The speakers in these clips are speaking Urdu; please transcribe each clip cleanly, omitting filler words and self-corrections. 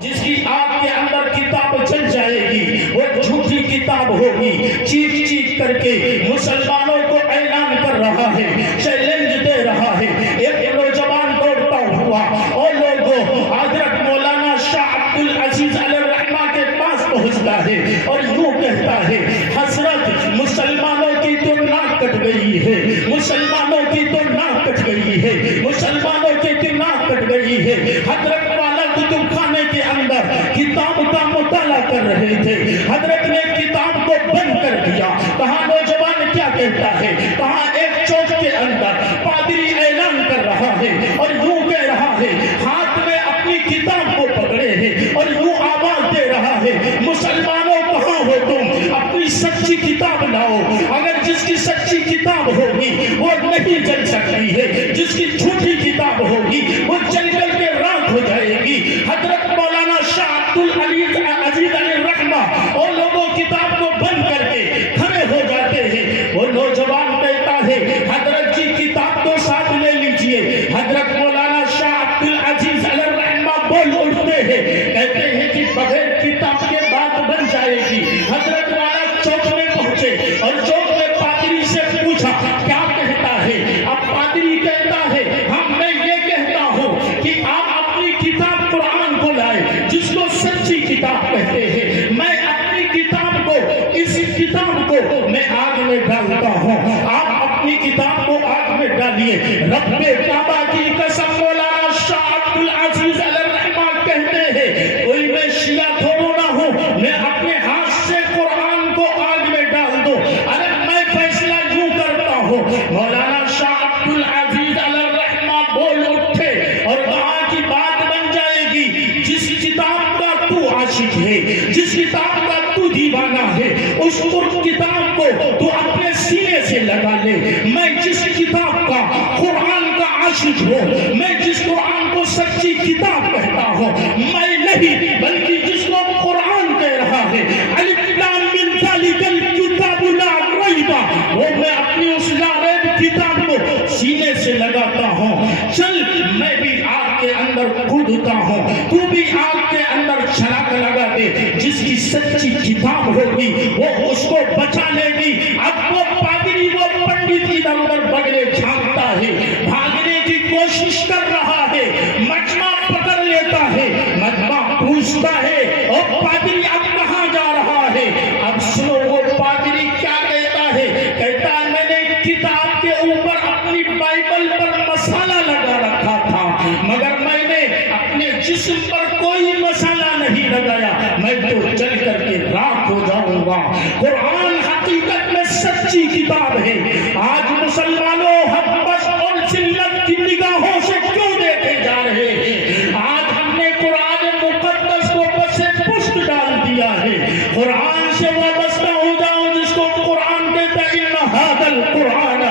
جس کی آگ کے اندر کتاب چل جائے گی وہ جھوٹی کتاب ہوگی. چیخ چیخ کر کے مسلمانوں کو اعلان کر رہا ہے, چیلنج دے رہا ہے. ایک نوجوان دوڑتا ہوا اور لوگوں حضرت مولانا شاہ عبد العزیز علیہ الرحمہ کے پاس پہنچتا ہے اور یوں کہتا ہے, حضرت مسلمانوں کی تو ناک کٹ گئی ہے, مسلمانوں کی تو ناک کٹ گئی ہے, مسلمانوں کی تو ناک کٹ گئی ہے. حضرت والا کتب خانے کے اندر کتاب کا مطالعہ کر رہے تھے, حضرت نے کتاب کو بند کر دیا. کہاں نوجوان کیا کہتا ہے, کہاں ایک چوک کے اندر پادری اعلان کر رہا ہے اور یوں کہہ رہا ہے, ہاتھ میں اپنی کتاب کو پکڑے ہیں اور یوں آواز دے رہا ہے, مسلمانوں کہاں ہو تم, اپنی سچی کتاب لاؤ. اگر جس کی سچی کتاب ہوگی وہ نہیں جل سکتی ہے, جس کی جھوٹی کتاب ہوگی وہ جل کر کے راکھ ہو جائے گی. حضرت مولانا شاہ عبد العزیز علیہ الرحمہ اور لوگوں کتاب کو بند کر کے کھڑے ہو جاتے ہیں. وہ نوجوان کہتا ہے, حضرت جی کتاب تو ساتھ لے لیجئے. حضرت مولانا شاہ عبد العزیز علیہ الرحمہ بول اٹھتے ہیں, کہتے ہیں کہ بغیر کتاب کے بات بن جائے گی. حضرت والا چوک میں پہنچے اور چوک میں پادری سے پوچھا کیا کہتا ہے. اب پادری کہتا ہے, ہم میں یہ کہتا ہوں کہ آپ اپنی کتاب قرآن کو لائے جس کو سچی کتاب کہتے ہیں. میں اپنی کتاب کو, اس کتاب کو میں آگ میں ڈالتا ہوں, آپ اپنی کتاب کو آگ میں ڈالیے. رب کعبہ کی قسم مولانا شاہ عبد العزیز علیہ الرحمہ کہتے ہیں, کوئی میں شیعہ تھوڑو نہ ہوں, میں اپنے ہاتھ سے قرآن کو آگ میں ڈال دو. ارے میں فیصلہ یوں کرتا ہوں. مولانا شاہ عبد العزیز علیہ الرحمہ بول اٹھے اور کہا کہ بات بن جائے گی. جس کتاب کا تو عاشق ہے, جس کتاب کا تو دیوانہ ہے, اس کتاب کو تو اپنے سینے سے لگا لے. میں جس کتاب کا, قرآن کا عاشق ہوں, میں جس قرآن کو سچی کتاب کہتا ہوں, میں نہیں بلکہ جس کو قرآن کہہ رہا ہے, الف لام میم ذالک الکتاب لا ریب, وہ میں اپنی اس لا ریب کتاب کو سینے سے لگاتا ہوں. چل میں بھی آگ کے اندر کودتا ہوں, تو بھی آگ کے اندر چھلانگ لگا دے. جس کی سچی کتاب ہوگی وہ اس کو بچا لے گی. اب وہ پادری, وہ پنڈت ادھر ادھر بگلے جھانکتا ہے, بھاگنے کی کوشش کر رہا ہے, مجمع پکڑ لیتا ہے, مجمع پوچھتا ہے اور پادری اب کہاں جا رہا ہے. اب سنو وہ پادری کیا کہتا ہے, کہتا ہے میں نے کتاب کے اوپر اپنی بائبل پر مسالہ لگا رکھا تھا, مگر میں نے اپنے جسم پر کوئی مسالہ نہیں لگایا, میں تو جل کر کے راکھ ہو جاؤں گا. قرآن حقیقت میں سچی کتاب ہے. آج مسلمانوں ہم بس اور ذلت کی نگاہوں سے کیوں دیکھے جا رہے ہیں. آج ہم نے قرآن مقدس کو بس پشت ڈال دیا ہے. قرآن سے وابستہ ہو جاؤ جس کو قرآن کہتا ہے, ان ھذا القرآن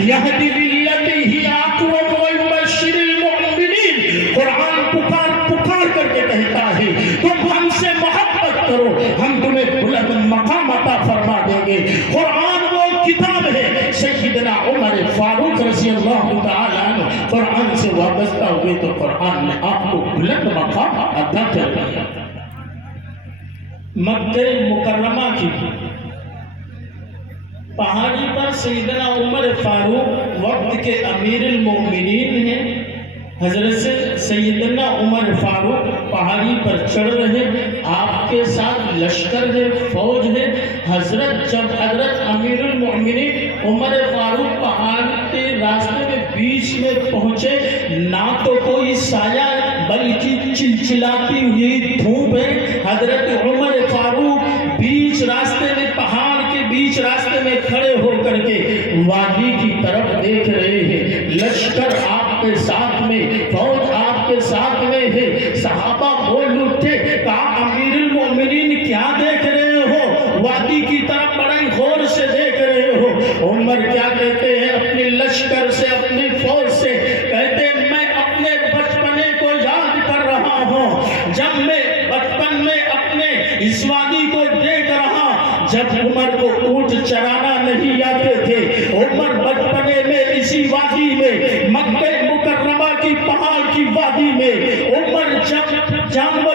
یہدی للتی ہی اقوم ویبشر المؤمنین. قرآن پکار کر کے کہتا ہے تم ہم سے محبت کرو, ہم تمہیں بلند مقام عطا فرما دیں گے. قرآن وہ کتاب ہے. سیدنا عمر فاروق رضی اللہ تعالیٰ عنہ قرآن سے وابستہ ہوئے تو قرآن نے آپ کو بلند مقام عطا کر دیا. مکہ مکرمہ کی پہاڑی پر سیدنا عمر فاروق وقت کے امیر المؤمنین ہیں. حضرت سیدنا عمر فاروق پہاڑی پر چڑھ رہے, آپ کے ساتھ لشکر ہے, فوج ہے. جب حضرت امیر المؤمنین عمر فاروق پہاڑ کے راستے میں بیچ میں پہنچے, نہ تو کوئی سایہ بلکہ چلچلاتی ہوئی دھوپ ہے. حضرت عمر فاروق بیچ راستے میں, پہاڑ کے بیچ راستے میں کھڑے ہو کر کے وادی کی طرف دیکھ رہے ہیں. لشکر آپ کے ساتھ میں, فوج آپ کے ساتھ میں ہے. صحابہ بول اٹھے, کہا امیر المؤمنین کیا دیکھ رہے ہو, وادی کی طرف بڑے غور سے دیکھ رہے ہو. عمر کیا کہتے ہیں اپنے لشکر سے, اپنی فوج سے, کہتے ہیں میں اپنے بچپنے کو یاد کر رہا ہوں. جب میں بچپن میں اپنے اس وادی کو دیکھ رہا, جب عمر کو اونٹ چرانا نہیں آتے تھے, عمر بچپنے میں اسی وادی میں, مکہ مکرمہ کی پہاڑ کی وادی میں عمر جب جانور